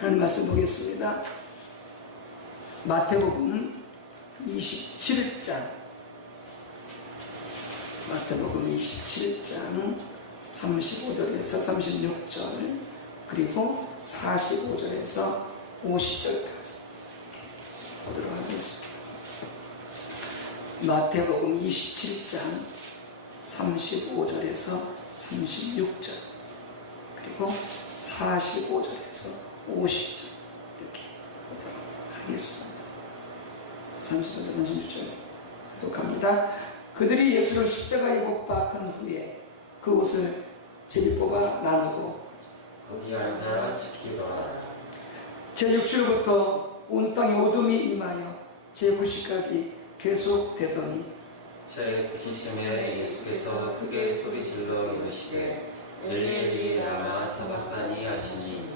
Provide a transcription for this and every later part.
하는 말씀 보겠습니다. 마태복음 27장, 마태복음 27장 35절에서 36절, 그리고 45절에서 50절까지 보도록 하겠습니다. 마태복음 27장 35절에서 36절, 그리고 45절에서 50절 이렇게 보도록 하겠습니다. 35절, 36절 독합니다. 그들이 예수를 십자가에 못 박은 후에 그 옷을 제비 뽑아 나누고 거기 앉아 지키더라. 제6주로부터 온 땅에 어둠이 임하여 제9시까지 계속되더니 제9시쯤에 예수께서 크게 소리질러 이르시되 엘리 엘리 라마 사박다니 하시니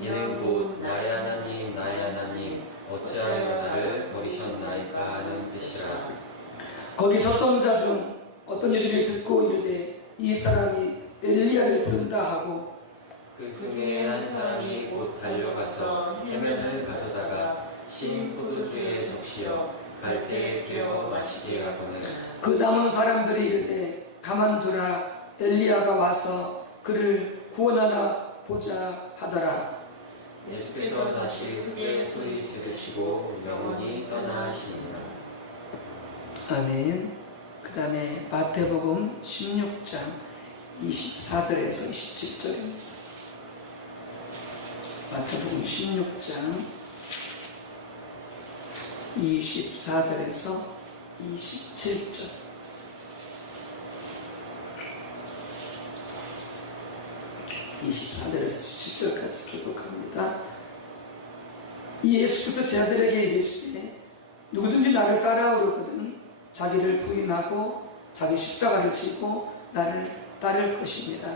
이는 곧 나의 하나님 나의 하나님 어찌하여 나를 버리셨나이까 하는 뜻이라. 거기 섰던 자 중 어떤 이들이 듣고 이르되 이 사람이 엘리야를 부른다 하고 그 중에 한 사람이 곧 달려가서 해면을 가져다가 신 포도주에 적시어 갈대에 깨어 마시게 하고는 그 남은 사람들이 이르되 가만두라 엘리야가 와서 그를 구원하나 보자 하더라. 예수께서 다시 크게 소리 지르시고 영원히 떠나시니라. 아멘. 그 다음에 마태복음 16장 24절에서 27절입니다. 마태복음 16장 24절에서 27절. (24절에서 17절까지) 교독합니다. 이 예수께서 제 아들에게 이르시되 누구든지 나를 따라오려거든 자기를 부인하고 자기 십자가를 지고 나를 따를 것입니다.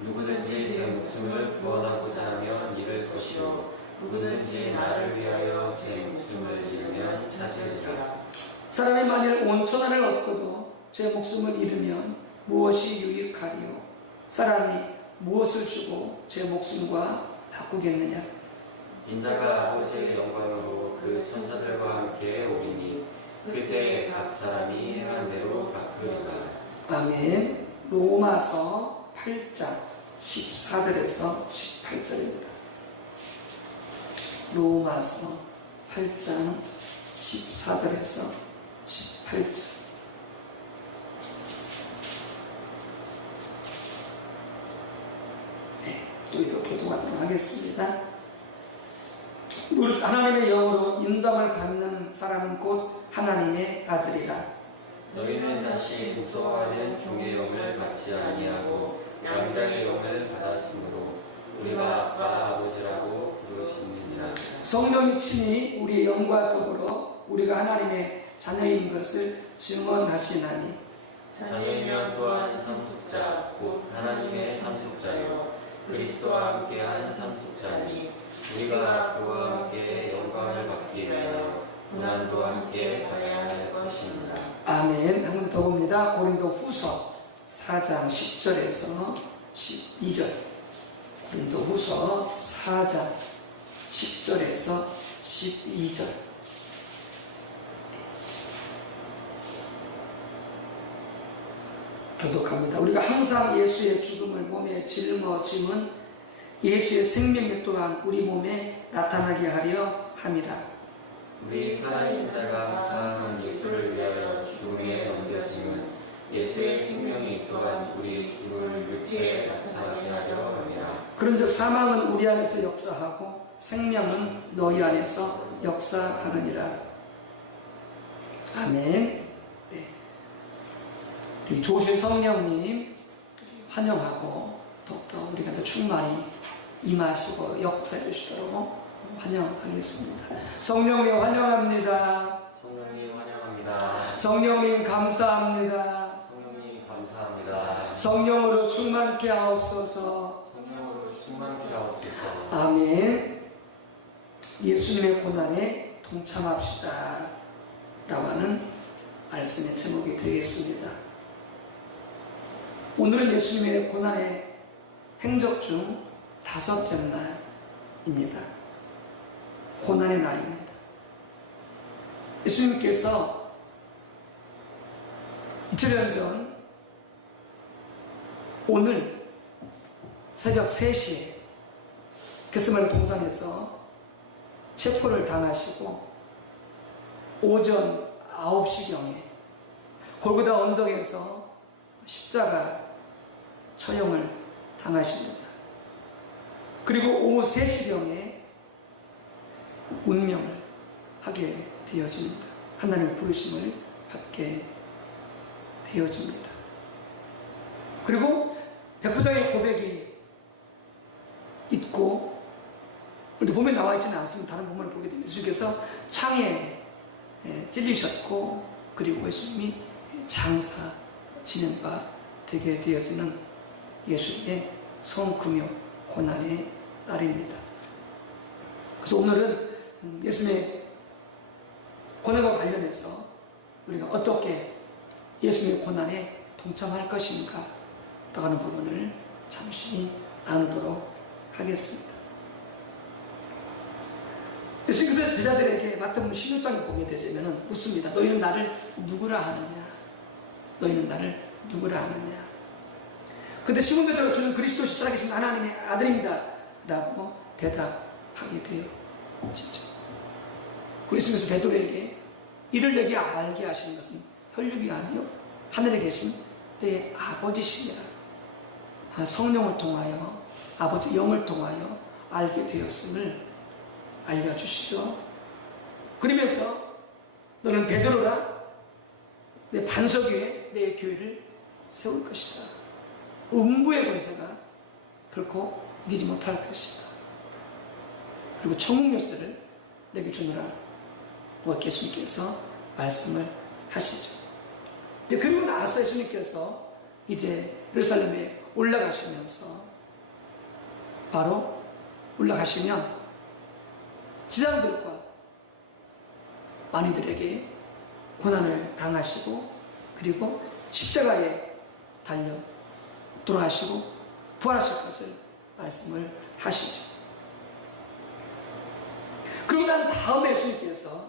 누구든지 제 목숨을 구원하고자 하면 잃을 것이요 누구든지 나를 위하여 제 목숨을 잃으면 찾으리라. 사람이 만일 온 천하를 얻고도 제 목숨을 잃으면 무엇이 유익하리요? 사람이 무엇을 주고 제 목숨과 바꾸겠느냐? 인자가 아버지의 영광으로 그 천사들과 함께 오리니 그때 각 사람이 행한 대로 갚으리라. 아멘. 로마서 8장 14절에서 18절입니다. 로마서 8장 14절에서 18절. 네, 또 이도 교독하도록 하겠습니다. 하나님의 영으로 인도함을 받는 사람은 곧 하나님의 아들이라. 너희는 다시 독서하는 종의 영을 받지 아니하고 양자의 영을 받았으므로 우리가 아빠 아버지라고 부르시느니라. 성령이 친히 우리의 영과 더불어 우리가 하나님의 자녀인 것을 증언하시나니 자녀이면 또한 상속자 곧 하나님의 상속자요 그리스도와 함께한 상속자니 우리가 그와 함께 영광을 받기 위하여 고난도 함께 받아야 할 것입니다. 아멘. 한 번 더 봅니다. 고린도 후서 4장 10절에서 12절. 고린도 후서 4장 10절에서 12절. 교독합니다. 우리가 항상 예수의 죽음을 몸에 짊어짐은 예수의 생명이 또한 우리 몸에 나타나게 하려 함이라. 우리 살아있는 자가 사랑하는 예수를 위하여 죽음에 넘겨짐은 예수의 생명이 또한 우리 죽을 육체에 나타나게 하려 함이라. 그런즉 사망은 우리 안에서 역사하고 생명은 너희 안에서 역사하느니라. 아멘. 네. 우리 조실 성령님 환영하고 더욱더 우리가 더 충만히 임하시고 역사해 주시도록 환영하겠습니다. 성령님 환영합니다. 성령님 환영합니다. 성령님 감사합니다. 성령님 감사합니다. 성령으로 충만케 하옵소서. 성령으로 충만케 하옵소서. 아멘. 예수님의 고난에 동참합시다 라고 하는 말씀의 제목이 되겠습니다. 오늘은 예수님의 고난의 행적 중 5째 날 날입니다. 고난의 날입니다. 예수님께서 2000년 전 오늘 새벽 3시에 겟세마네 동산에서 체포를 당하시고 오전 9시경에 골고다 언덕에서 십자가 처형을 당하십니다. 그리고 오후 3시경에 운명을 하게 되어집니다. 하나님의 부르심을 받게 되어집니다. 그리고 백부장의 고백이 있고, 우리 보면 나와 있지는 않습니다. 다른 부분을 보게 되면 예수님께서 창에 찔리셨고, 그리고 예수님이 장사 진행가 되게 되어지는 예수님의 성금요 고난의 날입니다. 그래서 오늘은 예수님의 고난과 관련해서 우리가 어떻게 예수님의 고난에 동참할 것인가 라고 하는 부분을 잠시 나누도록 하겠습니다. 예수님께서 제자들에게 마태복음 16장에 보게 되면 묻습니다. 너희는 나를 누구라 하느냐? 너희는 나를 누구라 하느냐? 그때 시몬 베드로가 주는 그리스도시 살아계신 하나님의 아들입니다 라고 대답하게 되어지죠. 예수님께서 베드로에게 이를 내게 알게 하시는 것은 혈육이 아니요 하늘에 계신 내 아버지시니라. 성령을 통하여 아버지 영을 통하여 알게 되었음을 알려주시죠. 그러면서 너는 베드로라, 내 반석 위에 내 교회를 세울 것이다. 음부의 권세가 결코 이기지 못할 것이다. 그리고 천국 열쇠를 내게 주느라 예수님께서 말씀을 하시죠. 그리고 나서 예수님께서 이제 예루살렘에 올라가시면서 바로 올라가시면 지상들과 많이들에게 고난을 당하시고 그리고 십자가에 달려 돌아가시고 부활하실 것을 말씀을 하시죠. 그러고 난 다음에 예수님께서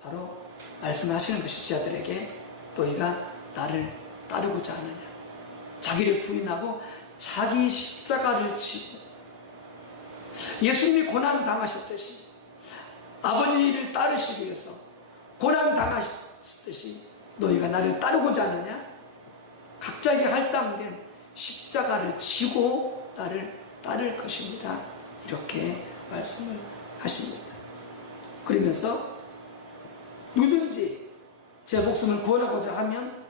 바로 말씀하시는 것이 제자들에게 너희가 나를 따르고자 하느냐. 자기를 부인하고 자기 십자가를 지고 예수님이 고난 당하셨듯이 아버지를 따르시기 위해서 고난 당하셨듯이 너희가 나를 따르고자 하느냐. 각자에게 할당된 십자가를 지고 나를 따를 것입니다. 이렇게 말씀을 하십니다. 그러면서 누든지 제 목숨을 구원하고자 하면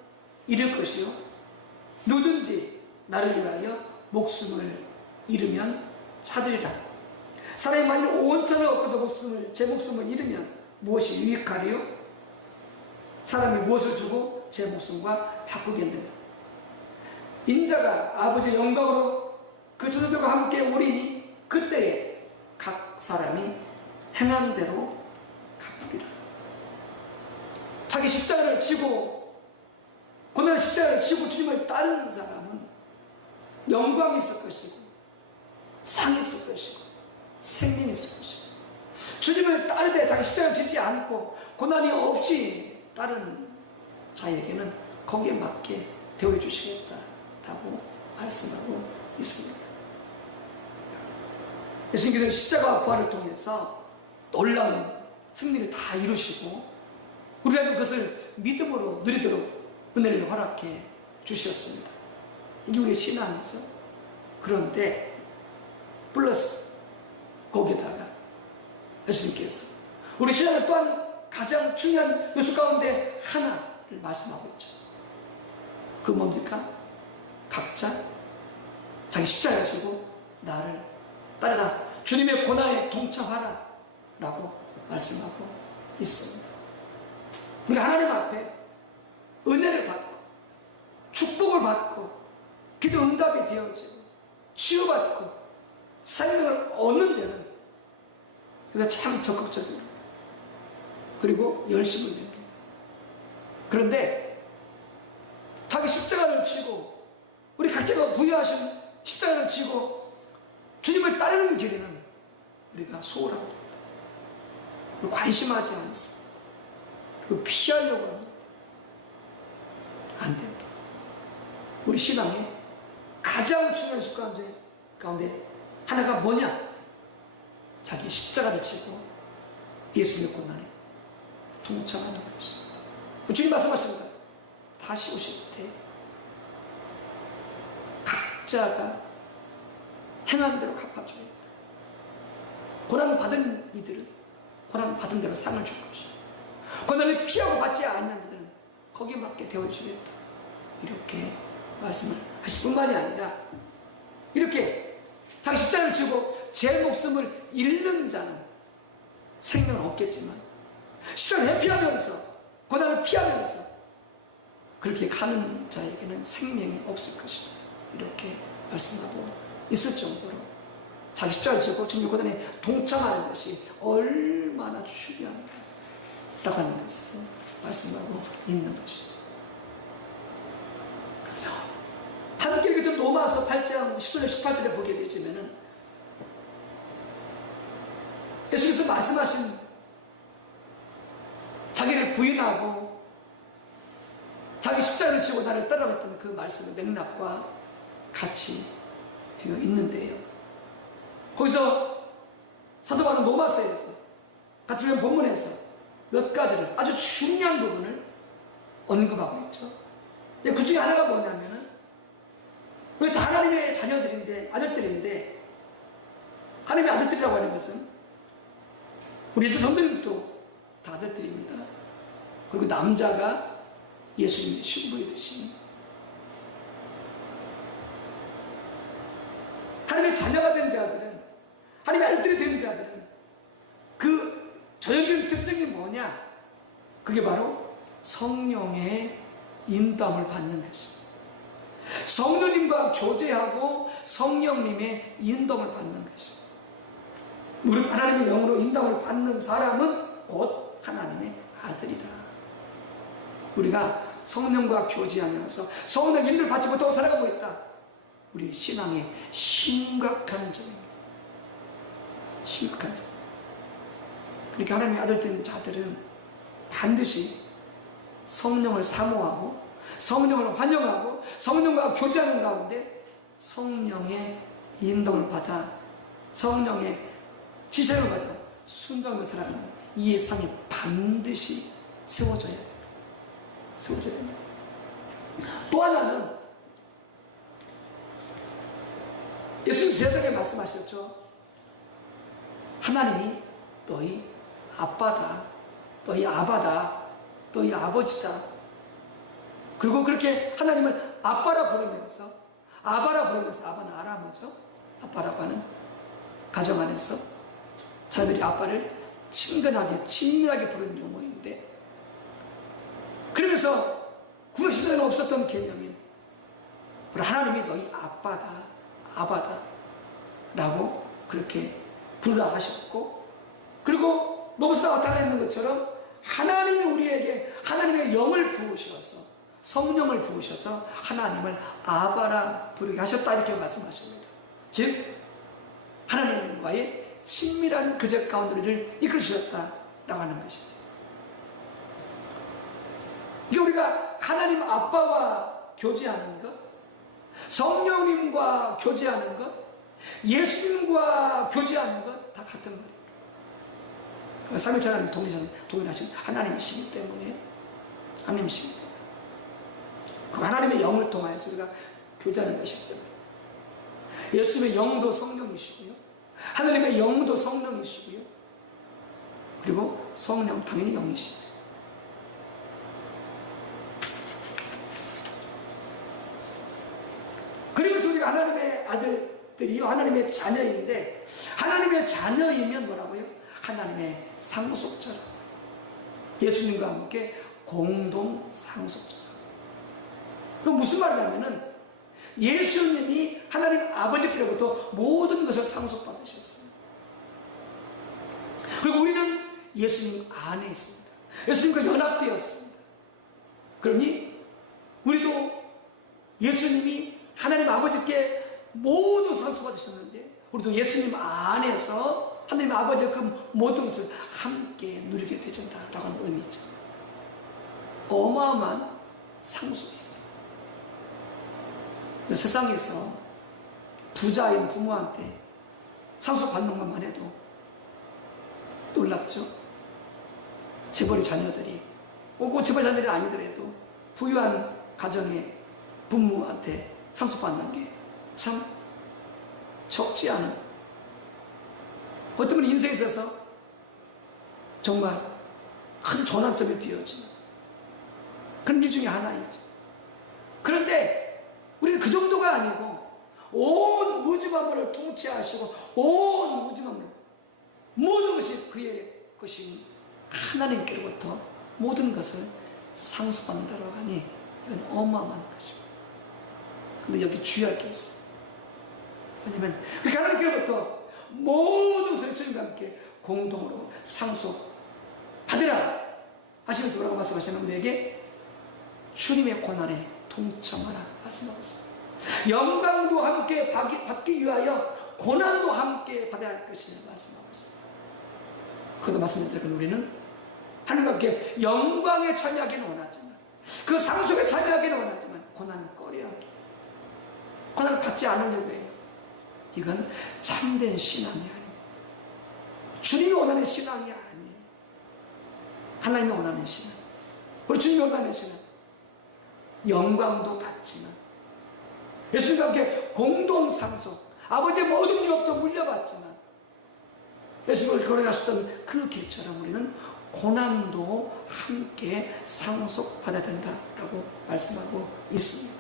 잃을 것이요 누든지 나를 위하여 목숨을 잃으면 찾으리라. 사람이 만일 온 천을 얻고도 제 목숨을 잃으면 무엇이 유익하리요? 사람이 무엇을 주고 제 목숨과 바꾸겠느냐. 인자가 아버지의 영광으로 그 천사들과 함께 오리니 그때에 각 사람이 행한 대로 갚으리라. 자기 십자가를 지고 고난의 십자가를 지고 주님을 따르는 사람은 영광이 있을 것이고 상이 있을 것이고 생명이 있을 것이고 주님을 따르되 자기 십자가를 지지 않고 고난이 없이 따르는 자에게는 거기에 맞게 대우해 주시겠다라고 말씀하고 있습니다. 예수님께서 십자가와 부활을 통해서 놀라운 승리를 다 이루시고 우리라도 그것을 믿음으로 누리도록 은혜를 허락해 주셨습니다. 이게 우리의 신앙이죠. 그런데 플러스 거기에다가 예수님께서 우리 신앙의 또한 가장 중요한 요소 가운데 하나를 말씀하고 있죠. 그 뭡니까? 각자 자기 십자가를 지고 나를 따르라. 주님의 고난에 동참하라 라고 말씀하고 있습니다. 우리가 하나님 앞에 은혜를 받고 축복을 받고 기도 응답이 되어지고 치유받고 생명을 얻는 데는 우리가 참 적극적입니다. 그리고 열심을 냅니다. 그런데 자기 십자가를 지고 우리 각자가 부여하신 십자가를 지고 주님을 따르는 길에는 우리가 소홀하고 됩니다. 그리고 관심하지 않습니다. 그리고 피하려고 합니다. 안 됩니다. 우리 신앙에 가장 중요한 습관 가운데 하나가 뭐냐? 자기 십자가를 지고 예수 믿고 나는 동참하는 것입니다. 주님 말씀하십니다. 다시 오실 때 각자가 행한 대로 갚아줘야 된다. 고난 받은 이들은 고난 받은 대로 상을 줄 것이고, 고난을 피하고 받지 않는 이들은 거기에 맞게 대우해주겠다. 이렇게 말씀을 하실 뿐만이 아니라, 이렇게 자기 십자가를 지고 제 목숨을 잃는 자는 생명은 없겠지만, 십자가를 회피하면서 고난을 피하면서 그렇게 가는 자에게는 생명이 없을 것이다. 이렇게 말씀하고 있을 정도로 자기 십자가를 지고 주님의 고난에 동참하는 것이 얼마나 중요한가라고 하는 것을 말씀하고 있는 것이죠. 함께 읽은 로마서 8장 14절 18절에 보게 되시면은 예수께서 말씀하신 자기를 부인하고 자기 십자가를 지고 나를 따라갔던 그 말씀의 맥락과 같이 되어 있는데요. 거기서 사도 바울은 로마서에서 같이 읽은 본문에서 몇 가지를 아주 중요한 부분을 언급하고 있죠. 그 중에 하나가 뭐냐면은, 우리 다 하나님의 자녀들인데, 아들들인데, 하나님의 아들들이라고 하는 것은 우리 애들 성도님도 다 아들들입니다. 그리고 남자가 예수님의 신부이듯이 하나님의 자녀가 된 자들은, 하나님의 아들들이 된 자들은 그 전형적인 특징이 뭐냐? 그게 바로 성령의 인도함을 받는 것입니다. 성령님과 교제하고 성령님의 인도함을 받는 것입니다. 무릇 하나님의 영으로 인도함을 받는 사람은 곧 하나님의 아들이라. 우리가 성령과 교제하면서 성령의 인도를 받지 못하고 살아가고 있다. 우리 신앙의 심각한 점입니다. 심각한 점. 그러니까 하나님의 아들 된 자들은 반드시 성령을 사모하고 성령을 환영하고 성령과 교제하는 가운데 성령의 인도를 받아 성령의 지시를 받아 순종하며 살아가는 이 예상이 반드시 세워져야 됩니다. 세워져야 됩니다. 또 하나는 예수님 제자들에게 말씀하셨죠. 하나님이 너희 아빠다, 너희 아바다, 너희 아버지다. 그리고 그렇게 하나님을 아빠라 부르면서, 아바라 부르면서, 아바는 아람어죠. 아빠라고 하는 가정 안에서 자들이 아빠를 친근하게, 친밀하게 부르는 용어인데, 그러면서 구약시대에는 없었던 개념인 하나님이 너희 아빠다, 아바다 라고 그렇게 부르라 하셨고, 그리고 로마서에 나타나 있는 것처럼 하나님이 우리에게 하나님의 영을 부으셔서, 성령을 부으셔서 하나님을 아바라 부르게 하셨다, 이렇게 말씀하십니다. 즉 하나님과의 친밀한 교제 가운데 우리를 이끌어 주셨다라고 하는 것이죠. 이게 우리가 하나님 아빠와 교제하는 것, 성령님과 교제하는 것, 예수님과 교제하는 것 다 같은 거예요. 삼위일체 하나님 동일하신 하나님이시기 때문에, 하나님이시기 때문에, 그 하나님의 영을 통하여서 우리가 교제하는 것이기 때문에, 예수님의 영도 성령이시고요, 하나님의 영도 성령이시고요, 그리고 성령 당연히 영이시죠. 그러면서 우리가 하나님의 아들들이 하나님의 자녀인데, 하나님의 자녀이면 뭐라고요? 하나님의 상속자라. 예수님과 함께 공동 상속자라. 그 무슨 말이냐면은 예수님이 하나님 아버지께로부터 모든 것을 상속받으셨어요. 그리고 우리는 예수님 안에 있습니다. 예수님과 연합되었습니다. 그러니 우리도 예수님이 하나님 아버지께 모두 상속받으셨는데, 우리도 예수님 안에서 하나님 아버지의 그 모든 것을 함께 누리게 되준다라고 하는 의미죠. 어마어마한 상속이죠. 세상에서 부자인 부모한테 상속받는 것만 해도 놀랍죠. 재벌의 자녀들이, 꼭 재벌 자녀들이 아니더라도 부유한 가정의 부모한테 상속받는 게 참 적지 않은, 어떤 분은 인생에 있어서 정말 큰 전환점이 되어지는 그런 일 중에 하나이죠. 그런데 우리는 그 정도가 아니고 온 우주 만물을 통치하시고 온 우주 만물 모든 것이 그의 것인 하나님께로부터 모든 것을 상속받는다고 하니 이건 어마어마한 것입니다. 근데 여기 주의할 게 있어요. 왜냐면 그 하나님께로부터 모든 것을 주님과 함께 공동으로 상속받으라 하시면서 뭐라고 말씀하시는 우리에게 주님의 고난에 동참하라 말씀하고 있습니다. 영광도 함께 받기 위하여 고난도 함께 받아야 할 것이라 말씀하고 있습니다. 그것도 말씀드린 우리는 하나님과 함께 영광에 참여하기는 원하지만, 그 상속에 참여하기는 원하지만 고난은 꺼려야 합니다. 고난을 받지 않으려고 해요. 이건 참된 신앙이 아닙니다. 주님이 원하는 신앙이 아니에요. 하나님이 원하는 신앙, 우리 주님이 원하는 신앙, 영광도 받지만 예수님과 함께 공동상속, 아버지의 모든 유업도 물려받지만 예수님을 걸어가셨던 그 길처럼 우리는 고난도 함께 상속받아야 된다라고 말씀하고 있습니다.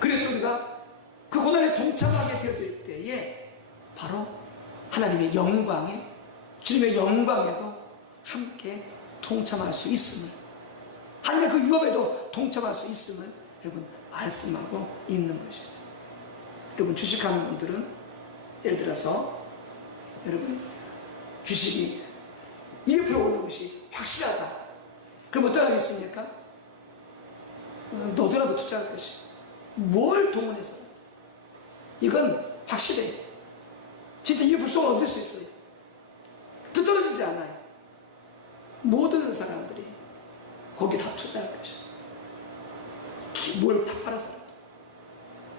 그래서 우리가 그 고난에 동참하게 되어질 때에 바로 하나님의 영광에, 주님의 영광에도 함께 동참할 수 있음을, 하나님의 그 유업에도 동참할 수 있음을 여러분 말씀하고 있는 것이죠. 여러분 주식하는 분들은 예를 들어서 여러분 주식이 200% 오르는 것이 확실하다. 그럼 어떻게 하겠습니까? 너도라도 투자할 것이. 뭘 동원해서? 이건 확실해. 진짜 200%를 얻을 수 있어요. 또 떨어지지 않아요. 모든 사람들이 거기에 다 투자할 것이에요. 뭘 다 팔아서.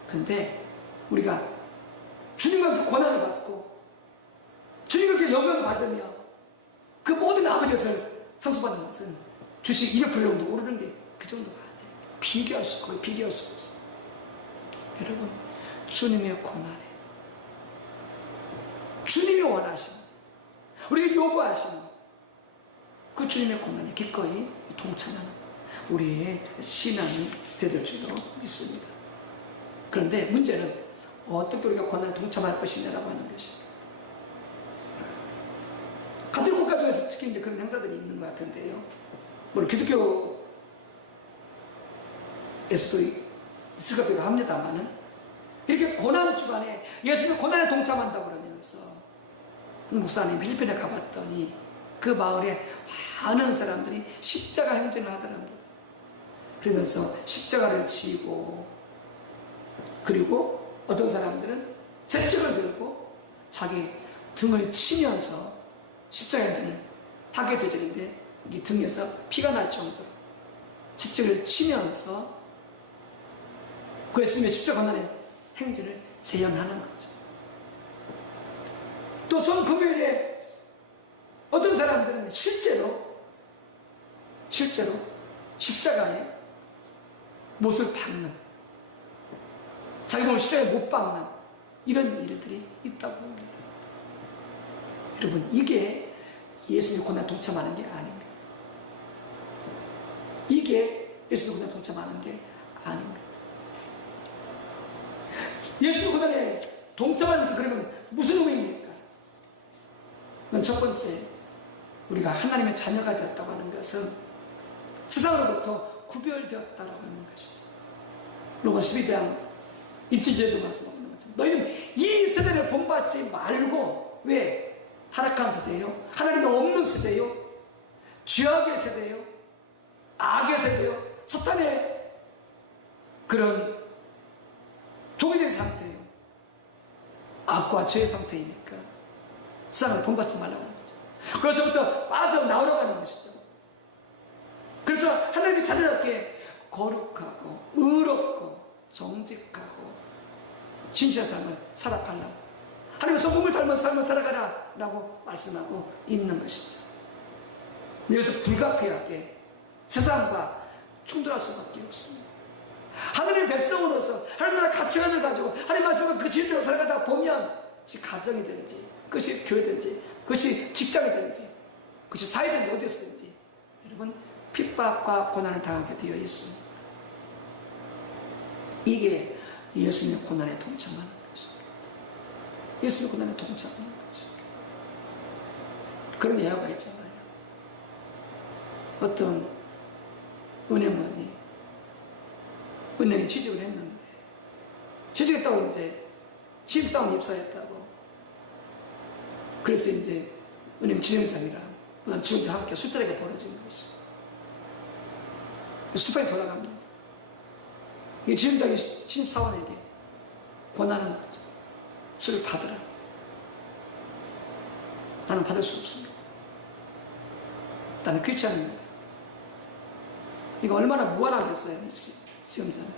근데 우리가 주님과 고난을 받고 주님께 영광을 받으며 그 모든 아버지의 것을 상속받는 것은 주식 200% 정도 오르는 게 그 정도가 아니에요. 비교할 수가 없어요. 여러분, 주님의 고난에, 주님이 원하시는, 우리가 요구하시는 그 주님의 고난에 기꺼이 동참하는 우리의 신앙이 되될 줄로 믿습니다. 그런데 문제는 어떻게 우리가 고난에 동참할 것이냐라고 하는 것이, 같은 국가 중에서 특히 이제 그런 행사들이 있는 것 같은데요. 물론 기독교에서도 있을 것 같기도 합니다만은, 이렇게 고난 주간에 예수님의 고난에 동참한다고 그러면서 목사님 필리핀에 가봤더니 그 마을에 많은 사람들이 십자가 행진을 하더랍니다. 그러면서 십자가를 지고, 그리고 어떤 사람들은 채찍을 들고 자기 등을 치면서 십자가 행진을 하게 되는데, 이 등에서 피가 날 정도로 채찍을 치면서 그 예수님의 십자가 고난의 행진을 재현하는 거죠. 또 성금요일에 어떤 사람들은 실제로 십자가에 못을 박는, 자기 몸을 십자가에 못 박는 이런 일들이 있다고 합니다. 여러분, 이게 예수님의 고난에 동참하는 게 아닙니다. 이게 예수님의 고난에 동참하는 게 아닙니다. 예수님의 고난에 동참하면서 그러면 무슨 의미입니까? 그건 첫 번째, 우리가 하나님의 자녀가 되었다고 하는 것은 세상으로부터 구별되었다고 하는 것이죠. 로마 12장 입지제도 말씀하고 있는 것처럼 너희는 이 세대를 본받지 말고, 왜? 타락한 세대요, 하나님이 없는 세대요, 죄악의 세대요, 악의 세대요, 사탄의 그런 종이 된 상태예요. 악과 죄의 상태이니까 세상을 본받지 말라고 하는 거죠. 그래서부터 빠져나오려고 하는 것이죠. 그래서 하나님이 자녀답게 거룩하고 의롭고 정직하고 진실한 삶을 살아가려고, 하나님의 성품을 닮은 삶을 살아가라 라고 말씀하고 있는 것이죠. 여기서 불가피하게 세상과 충돌할 수밖에 없습니다. 하나님의 백성으로서 하나님 나라 가치관을 가지고 하나님 말씀과 그 진리대로 살아가다 보면 그것이 가정이든지 그것이 교회든지 그것이 직장이든지 그것이 사회든지 어디서든지 여러분 핍박과 고난을 당하게 되어 있습니다. 이게 예수님의 고난에 동참하는 것입니다. 예수님의 고난에 동참하는 것입니다. 그런 예화가 있잖아요. 어떤 은행원이 은행에 취직을 했는데, 취직했다고 이제 신입사원 입사했다고, 그래서 이제 은행 지점장이랑 어떤 직원들과 함께 술자리가 벌어진 것이, 수판이 돌아갑니다. 이 지점장이 신입사원에게 권하는 거죠. 술을 받으라. 나는 받을 수 없습니다. 나는 그렇지 않습니다. 이거 얼마나 무한하겠어요, 시험자는.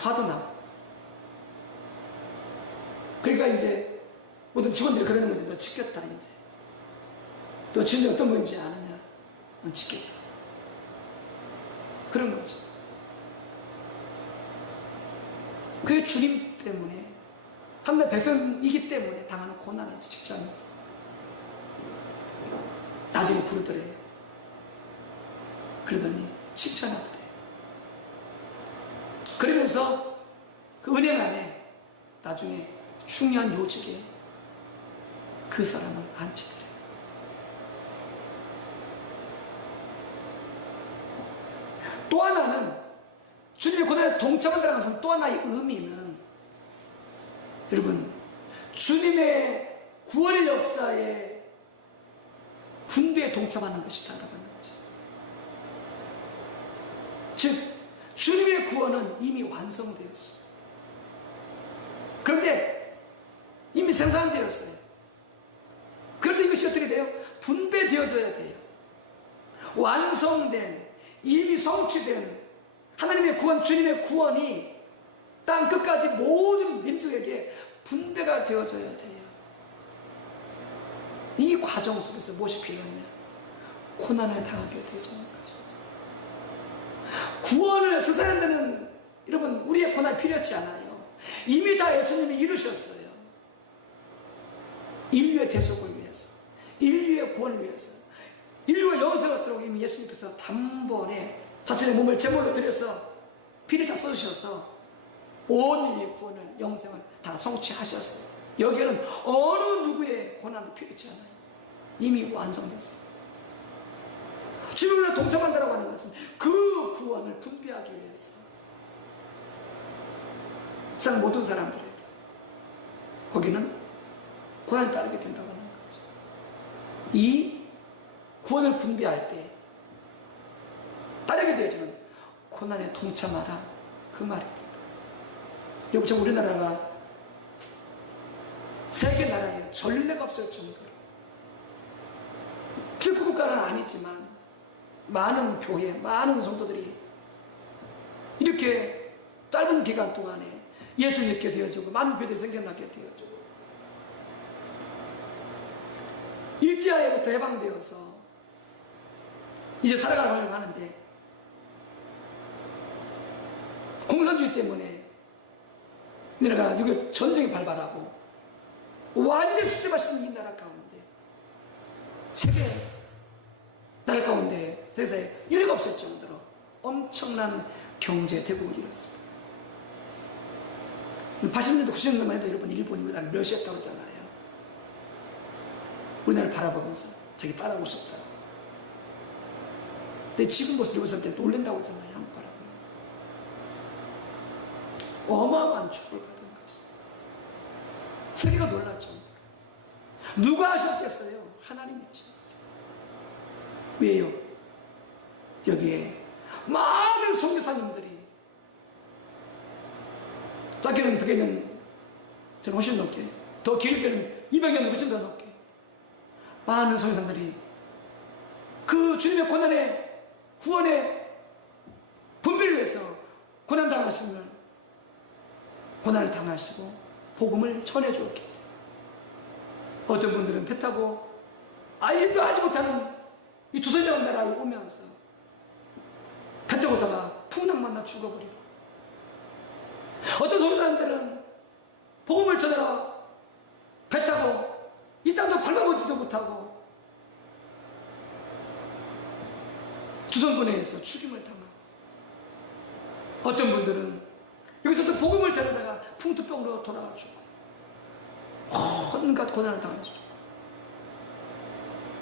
화도 나고. 그러니까 이제 모든 직원들이 그러는 거죠. 너 지켰다, 이제. 너 진짜 어떤 건지 아느냐? 넌 지켰다. 그런 거죠. 그게 주님 때문에, 하나님의 백성이기 때문에 당하는 고난이죠, 직장에서. 나중에 부르더래요. 그러더니 칭찬하더래요. 그러면서 그 은행 안에 나중에 중요한 요직에 그 사람을 앉히더래요. 또 하나는 주님의 고난에 동참한다는 것은 또 하나의 의미는, 여러분 주님의 구원의 역사에 분배에 동참하는 것이다라고 하는 거죠. 즉 주님의 구원은 이미 완성되었어요. 그런데 이미 생산되었어요. 그런데 이것이 어떻게 돼요? 분배되어져야 돼요. 완성된, 이미 성취된 하나님의 구원, 주님의 구원이 땅 끝까지 모든 민족에게 분배가 되어져야 돼요. 이 과정 속에서 무엇이 필요하냐? 고난을 당하게 되어지는 것이죠. 구원을 세상에 되는, 여러분 우리의 고난 필요하지 않아요. 이미 다 예수님이 이루셨어요. 인류의 대속을 위해서, 인류의 구원을 위해서, 인류가 영생을 얻도록 이미 예수님께서 단번에 자신의 몸을 제물로 드려서 피를 다 쏟으셔서 온 인류의 구원을, 영생을 다 성취하셨어요. 여기에는 어느 누구의 고난도 필요하지 않아요. 이미 완성됐어요. 주님을 동참한다고 하는 것은 그 구원을 분배하기 위해서 세상 모든 사람들에게 거기는 고난이 따르게 된다고 하는 거죠. 이 구원을 분배할 때 따르게 되어지는 고난에 동참하라, 그 말입니다. 여러분 참 우리나라가 세계 나라에 전례가 없을 정도로, 기독교 국가는 아니지만 많은 교회, 많은 성도들이 이렇게 짧은 기간 동안에 예수 믿게 되어지고 많은 교회들이 생겨나게 되어지고 일제하에부터 해방되어서 이제 살아가려고 하는데 공산주의 때문에 이 나라가 전쟁이 발발하고 완전히 수치받는 이 나라 가운데, 세계 나라 가운데 세상에 유례가 없을 정도로 엄청난 경제 대국을 이뤘습니다. 80년대 90년대만 해도 여러분 일본이 우리나라를 멸시했다고 하잖아요. 우리나라를 바라보면서 자기 따라오고 싶다고. 근데 지금 모습을 봤을 때 놀란다고 하잖아요. 한국 바라보면서. 어마어마한 축복을 받은 것이. 세계가 놀랄 정도로. 누가 하셨겠어요? 하나님이 하셨죠. 왜요? 여기에 많은 선교사님들이, 작게는 100여 년 저는 훨씬 넘게, 더 길게는 200년 훨씬 더 넘게 많은 성도들이 그 주님의 고난의 구원의 분별을 위해서 고난을 당하시고 복음을 전해주었기 때문에 어떤 분들은 배 타고 아이도 알지 못하는 이 주선자한 나라에 오면서 배 타고 다가 풍랑 만나 죽어버리고, 어떤 성도들은 복음을 전하러 배 타고 이 땅도 밟아보지도 못하고 주선군에서 죽임을 당하고, 어떤 분들은 여기서 복음을 전하다가 풍토병으로 돌아가 죽고 온갖 고난을 당해서 죽고,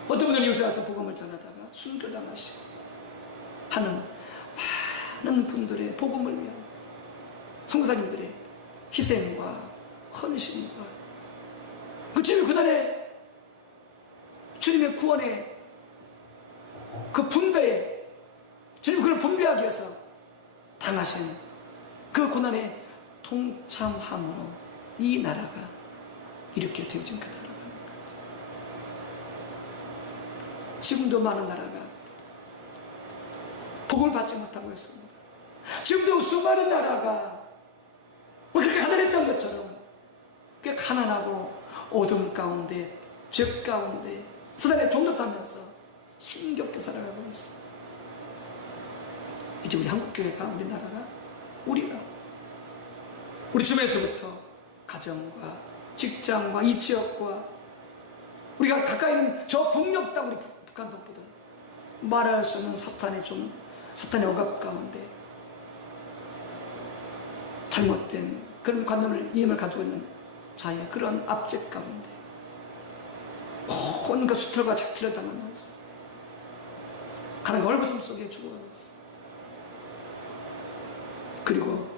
어떤 분들은 이웃에 와서 복음을 전하다가 순교당하시고 하는 많은 분들의 복음을 위한 선교사님들의 희생과 헌신과 그 주님의 고난의, 주님의 구원의 그 분배에, 주님 그걸 분배하기 위해서 당하신 그 고난에 동참함으로 이 나라가 이렇게 되어진 거다라고 하는 거죠. 지금도 많은 나라가 복음을 받지 못하고 있습니다. 지금도 수많은 나라가 그렇게 가난했던 것처럼 그렇게 가난하고 어둠 가운데, 죄 가운데 사단에 종노하면서 힘겹게 살아가고 있어요. 이제 우리 한국교회가, 우리가 우리 주변에서부터 가정과 직장과 이 지역과 우리가 가까이 있는 저 북녘 땅, 우리 북한 동포들, 말할 수 없는 사탄의 억압 가운데 잘못된 그런 관념을, 이념을 가지고 있는 자의 그런 압제 가운데 온갖 수틀과 착취를 당하면서 가난과 헐벗음 속에 죽어가고 있어. 그리고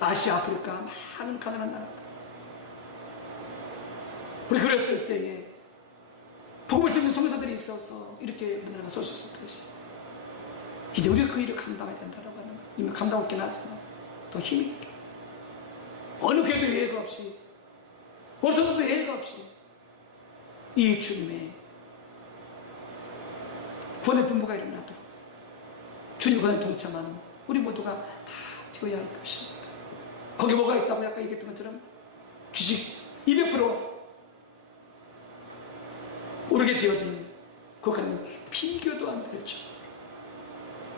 아시아, 아프리카 많은 가난한 나라다. 우리 그랬을 때에 복음을 전하는 선교사들이 있어서 이렇게 우리나라가 설 수 있었던 것이, 이제 우리가 그 일을 감당해야 된다고 하는 거야. 이미 감당하고 있긴 하지만 더 힘있게, 어느 교회도 예외가 없이, 어느 선교도 예외가 없이 이 주님의 구원의 분부가 일어나도록 주님 구원에 동참하는 우리 모두가 다 되어야 할 것입니다. 거기 뭐가 있다고 아까 얘기했던 것처럼 주식 200% 오르게 되어진 그것과는 비교도 안 될 정도로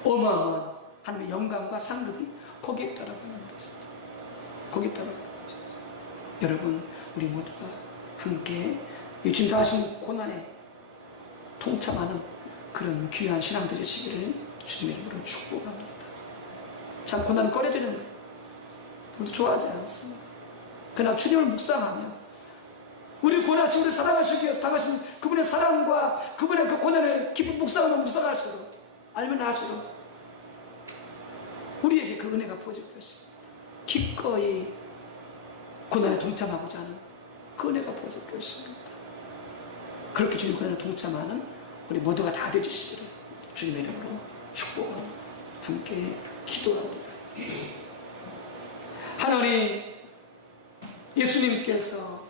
어마어마한 하나님의 영광과 상급이 거기에 있다라고 하는 것입니다. 거기에 있다라고 하는 것입니다. 여러분, 우리 모두가 함께 이 주님 당하신 고난에 동참하는 그런 귀한 신앙 되시기를 주님의 이름으로 축복합니다. 참 고난은 꺼려지는 거예요. 우리도 좋아하지 않습니다. 그러나 주님을 묵상하며 우리 구원하시고 우리 사랑하시기 위해서 당하신 그분의 사랑과 그분의 그 고난을 깊이 묵상하면 묵상할수록, 알면 알수록 우리에게 그 은혜가 부어질 것입니다. 기꺼이 고난에 동참하고자 하는 그 은혜가 부어질 것입니다. 그렇게 주님 고난에 동참하는 우리 모두가 다 되주시기를 주님의 이름으로 축복하고 함께 기도합니다. 하나님, 예수님께서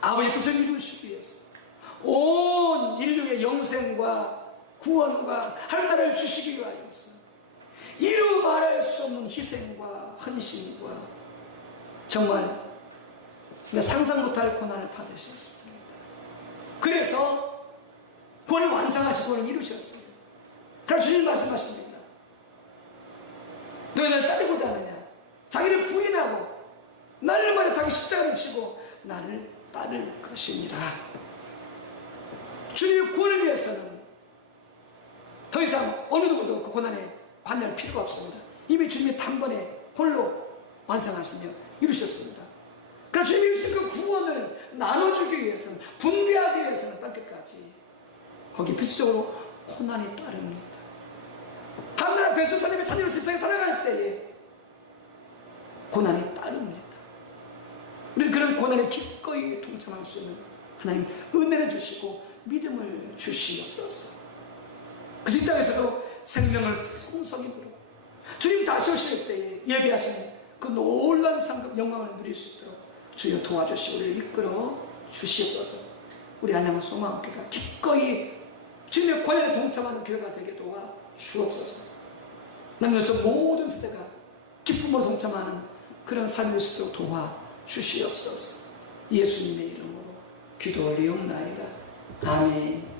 아버지의 뜻을 이루시기 위해서 온 인류의 영생과 구원과 하나님을 주시기 위하여서 이루 말할 수 없는 희생과 헌신과 정말 상상 못할 고난을 받으셨습니다. 그래서 구원을 완성하시고 구원을 이루셨어요. 그럼 주님 말씀하십니다. 너희 나를 따르고자 하느냐? 자기를 부인하고 나를 맞아 자기 십자가를 지고 나를 따를 것이니라. 주님의 구원을 위해서는 더 이상 어느 누구도 그 고난에 관여할 필요가 없습니다. 이미 주님이 단번에 홀로 완성하시며 이루셨습니다. 그러나 주님이 이루신 그 구원을 나눠주기 위해서는, 분배하기 위해서는 땅끝까지 거기 필수적으로 고난이 따릅니다. 한나라 배수사님의 자녀로 세상에 살아갈 때에 고난이 따릅니다. 우리는 그런 고난에 기꺼이 동참할 수 있는 하나님 은혜를 주시고 믿음을 주시옵소서. 그래서 이 땅에서도 생명을 풍성히 누리고 주님 다시 오실 때에 예비하신 그 놀라운 상급 영광을 누릴 수 있도록 주여 도와주시고 우리를 이끌어 주시옵소서. 우리 안양은 소망교회가 기꺼이 주님의 권한에 동참하는 교회가 되게 도와 주옵소서. 남녀노소 모든 세대가 기쁨으로 동참하는 그런 삶일 수 있도록 도와 주시옵소서. 예수님의 이름으로 기도 올리옵나이다. 아멘.